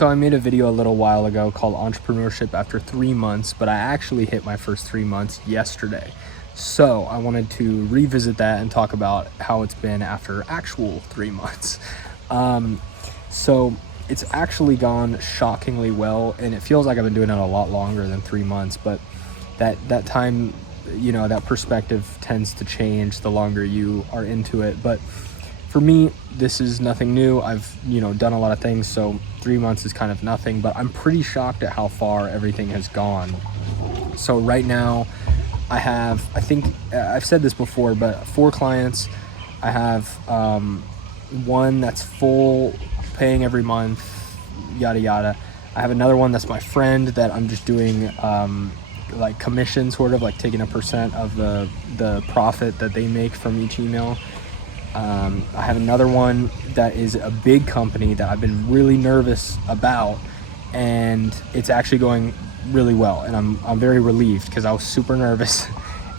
So I made a video a little while ago called Entrepreneurship After 3 months, but I actually hit my first 3 months yesterday. So I wanted to revisit that and talk about how it's been after actual 3 months. So it's actually gone shockingly well, and it feels like I've been doing it a lot longer than 3 months, but that time, that perspective tends to change the longer you are into it. But for me, this is nothing new. I've, done a lot of things, so 3 months is kind of nothing, but I'm pretty shocked at how far everything has gone. So right now I think I've said this before, but 4 clients. I have one that's full, paying every month, yada yada. I have another one that's my friend that I'm just doing like commission, sort of like taking a percent of the profit that they make from each email. I have another one that is a big company that I've been really nervous about, and it's actually going really well, and I'm very relieved because I was super nervous.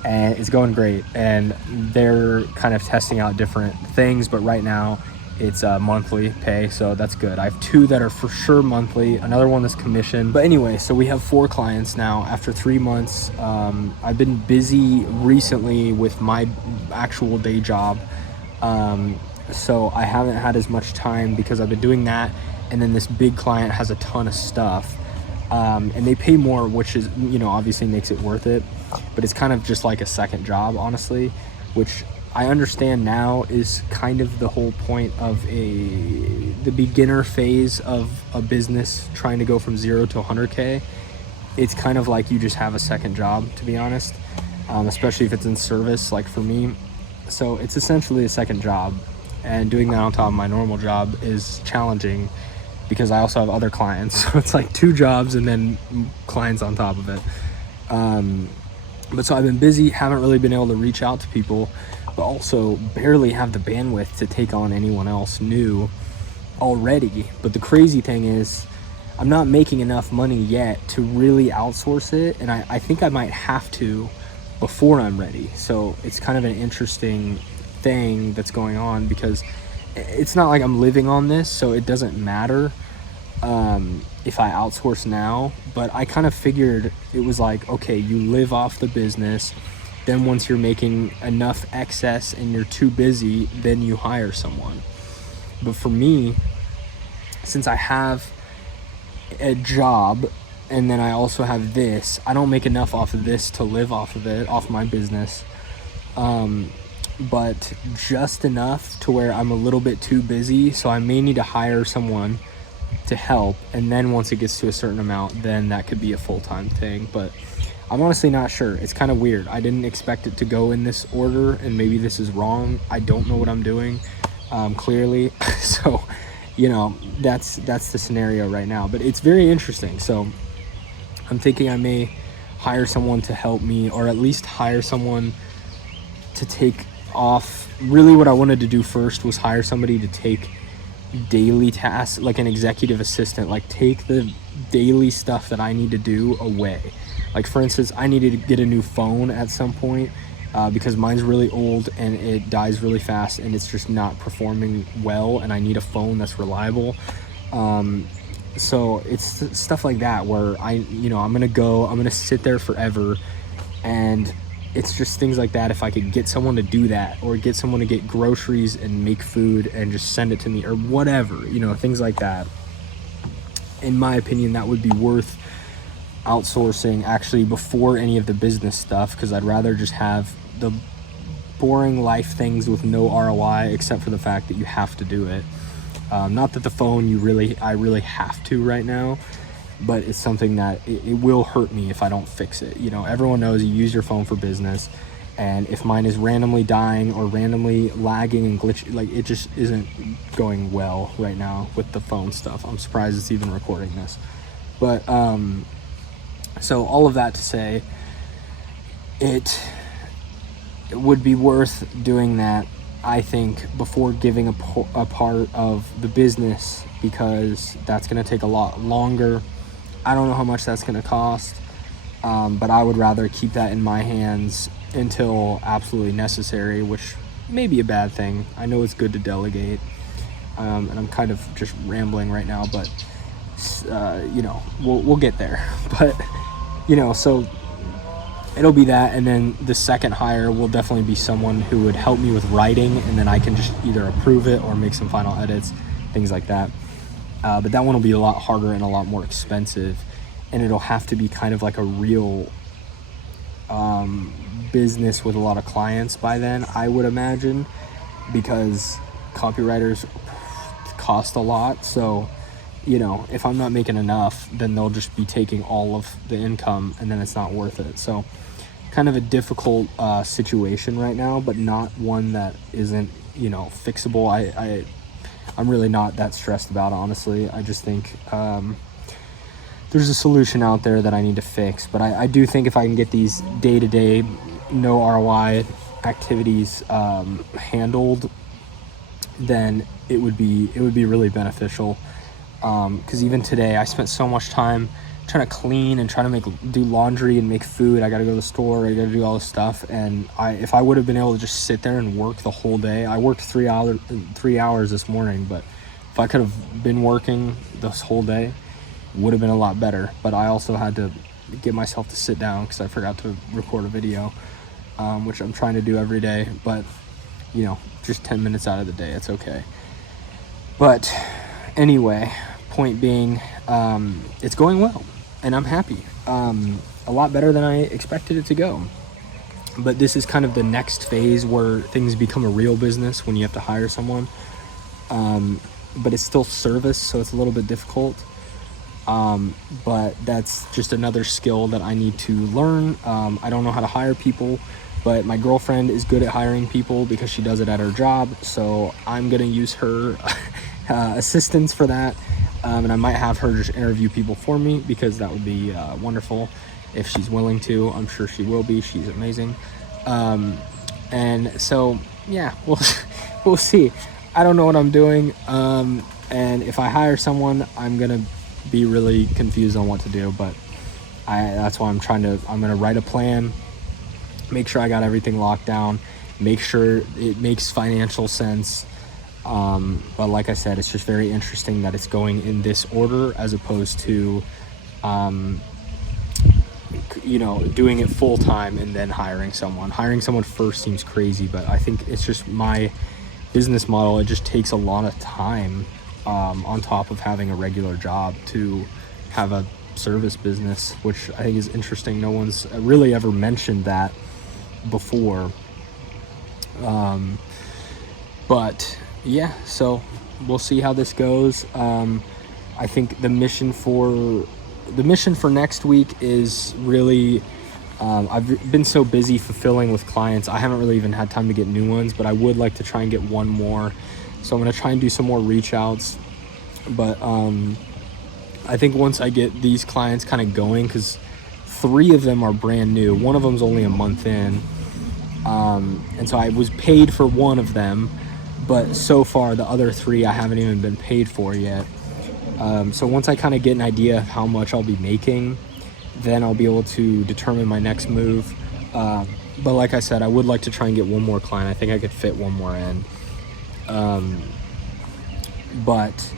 And it's going great, and they're kind of testing out different things, but right now it's monthly pay, so that's good. I have 2 that are for sure monthly, another one that's commission. But anyway, so we have 4 clients now after 3 months. I've been busy recently with my actual day job, so I haven't had as much time because I've been doing that, and then this big client has a ton of stuff, and they pay more, which is, obviously makes it worth it, but it's kind of just like a second job, honestly, which I understand now is kind of the whole point of the beginner phase of a business trying to go from 0 to 100K. It's kind of like you just have a second job, to be honest, especially if it's in service, like for me. So it's essentially a second job, and doing that on top of my normal job is challenging because I also have other clients. So it's like 2 jobs and then clients on top of it. But so I've been busy, haven't really been able to reach out to people, but also barely have the bandwidth to take on anyone else new already. But the crazy thing is I'm not making enough money yet to really outsource it, and I think I might have to before I'm ready. So it's kind of an interesting thing that's going on because it's not like I'm living on this, so it doesn't matter if I outsource now. But I kind of figured it was like, okay, you live off the business, then once you're making enough excess and you're too busy, then you hire someone. But for me, since I have a job and then I also have this, I don't make enough off of this to live off of it, off my business, but just enough to where I'm a little bit too busy, so I may need to hire someone to help, and then once it gets to a certain amount, then that could be a full-time thing. But I'm honestly not sure. It's kind of weird. I didn't expect it to go in this order, and maybe this is wrong. I don't know what I'm doing, clearly. So, that's the scenario right now, but it's very interesting. So I'm thinking I may hire someone to help me, or at least hire someone to take off. Really what I wanted to do first was hire somebody to take daily tasks, like an executive assistant, like take the daily stuff that I need to do away. Like for instance, I needed to get a new phone at some point because mine's really old and it dies really fast and it's just not performing well, and I need a phone that's reliable. So it's stuff like that where I'm gonna sit there forever, and it's just things like that. If I could get someone to do that, or get someone to get groceries and make food and just send it to me, or whatever, things like that. In my opinion, that would be worth outsourcing actually before any of the business stuff, because I'd rather just have the boring life things with no ROI, except for the fact that you have to do it. Not that the phone I really have to right now, but it's something that it will hurt me if I don't fix it. Everyone knows you use your phone for business, and if mine is randomly dying or randomly lagging and glitching, like it just isn't going well right now with the phone stuff. I'm surprised it's even recording this. But so all of that to say, it would be worth doing that, I think, before giving a part of the business, because that's going to take a lot longer. I don't know how much that's going to cost, but I would rather keep that in my hands until absolutely necessary, which may be a bad thing. I know it's good to delegate, and I'm kind of just rambling right now, but you know, we'll get there. But, you know, so it'll be that. And then the second hire will definitely be someone who would help me with writing, and then I can just either approve it or make some final edits, things like that. But that one will be a lot harder and a lot more expensive, and it'll have to be kind of like a real business with a lot of clients by then, I would imagine, because copywriters cost a lot. So, you know, if I'm not making enough, then they'll just be taking all of the income, and then it's not worth it. So kind of a difficult situation right now, but not one that isn't, you know, fixable. I'm really not that stressed about it, honestly. I just think there's a solution out there that I need to fix. But I do think if I can get these day-to-day, no ROI activities handled, then it would be really beneficial. Because even today, I spent so much time trying to clean and trying to do laundry and make food. I got to go to the store. I got to do all this stuff. And if I would have been able to just sit there and work the whole day, I worked 3 hours this morning. But if I could have been working this whole day, it would have been a lot better. But I also had to get myself to sit down because I forgot to record a video, which I'm trying to do every day. But, you know, just 10 minutes out of the day, it's okay. But anyway, point being, it's going well, and I'm happy. A lot better than I expected it to go. But this is kind of the next phase where things become a real business when you have to hire someone. But it's still service, so it's a little bit difficult. But that's just another skill that I need to learn. I don't know how to hire people, but my girlfriend is good at hiring people because she does it at her job. So I'm going to use her assistance for that. And I might have her just interview people for me, because that would be wonderful if she's willing to. I'm sure she will be. She's amazing. And so, yeah, we'll see. I don't know what I'm doing. And if I hire someone, I'm going to be really confused on what to do. But that's why I'm going to write a plan, make sure I got everything locked down, make sure it makes financial sense. But like I said, it's just very interesting that it's going in this order as opposed to, you know, doing it full time and then hiring someone. Hiring someone first seems crazy, but I think it's just my business model. It just takes a lot of time, on top of having a regular job, to have a service business, which I think is interesting. No one's really ever mentioned that before. But yeah, so we'll see how this goes. I think the mission for next week is really, I've been so busy fulfilling with clients, I haven't really even had time to get new ones, but I would like to try and get one more. So I'm going to try and do some more reach outs. But I think once I get these clients kind of going, because 3 of them are brand new, one of them's only a month in, and so I was paid for one of them, but so far the other 3 I haven't even been paid for yet. So once I kind of get an idea of how much I'll be making, then I'll be able to determine my next move. But like I said, I would like to try and get one more client. I think I could fit one more in. But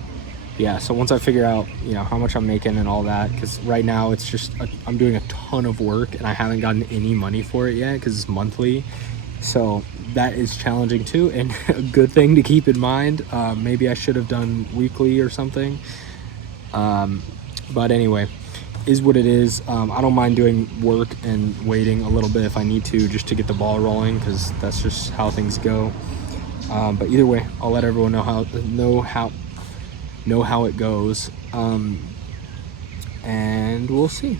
yeah, so once I figure out, you know, how much I'm making and all that, because right now it's just, I'm doing a ton of work and I haven't gotten any money for it yet because it's monthly. So that is challenging too, and a good thing to keep in mind. Maybe I should have done weekly or something. But anyway, is what it is. I don't mind doing work and waiting a little bit if I need to, just to get the ball rolling, because that's just how things go. But either way, I'll let everyone know how it goes. And we'll see.